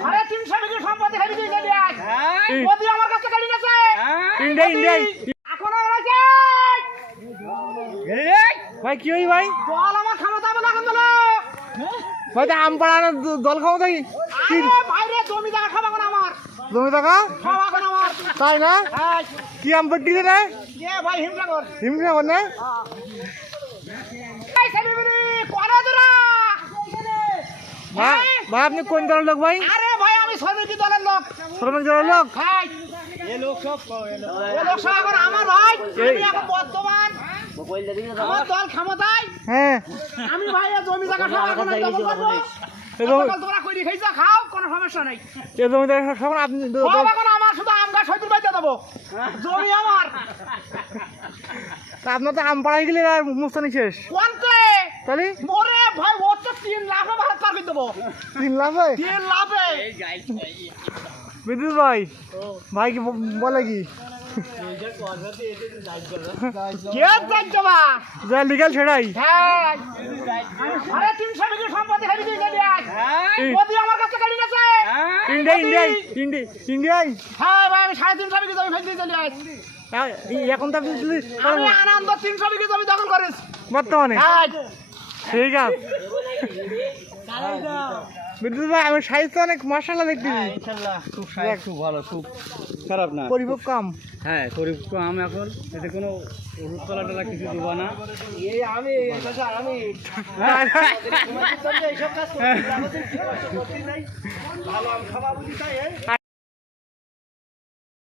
আরে তিনশো বিঘি সম্পত্তি খাবি তুই চলে আয় মোদি আমার কাছে গাড়ি গেছে ইন্ডিয়া ইন্ডিয়া এখনও রয়েছে ভাই কি হই ভাই? দল আমার ক্ষমতা এখন ভাই তো আম পাড়ানো দল খাব তাই আরে ভাইরে জমি জায়গা খাবা কোন আমার। জমি কোন আমার। তাই না? কি আম রে? ভাই কর হিমসা করে এই সেলিব্রিটি কোনে তোরা ভাই আপনি কোন দলের লোক ভাই? আরে ভাই আমি সমিতি দলের লোক। শ্রমিক দলের লোক? ভাই এ লোক সব এখন আমার ভাই আমি এখন বর্তমান। আমার দল ক্ষমতায়। হ্যাঁ। আমি ভাই জমি জায়গা খাওয়া এখন দখল করব। জমি- তোমরা খাও কোনো সমস্যা নাই। সব আপনি সব এখন আমার শুধু আম গাছ হইতে বাইতে দেবো। জমি আমার। আপনার তো আম পাড়াই গেলে আর মুস্তানি শেষ। তাহলে? ভাই ওর তো তিন লাখে ভারত পার করে দেবো। তিন লাভ তিন লাভে বিদ্যুৎ ভাই ভাই কি বলে কি? কে যাচ্ছে বা যা লিগাল ছেড়াই। হ্যাঁ। আরে তিনশো বিঘি সম্পত্তি খাবি তুই চলে আয় মোদি আমার কাছে গাড়ি গেছে। India India India. ইন্ডিয়াই হ্যাঁ ভাই আমি সাড়ে তিনশো বিঘি জমি ফেলতে চলে আয় এখন তো আমি আনন্দ তিনশো বিঘি জমি দখল করিস বর্তমানে? হ্যাঁ। ঠিক আছে। বিদ্যুৎ ভাই অনেক মশলা দেখতেছি ইনশাল্লাহ খুব সাহেব খুব ভালো খুব খারাপ না। পরিপক্ক আম হ্যাঁ গরিব আম এখন। এতে কোনো রূপতলা টলা কিছু দেবো না। এইসব কাজ করতে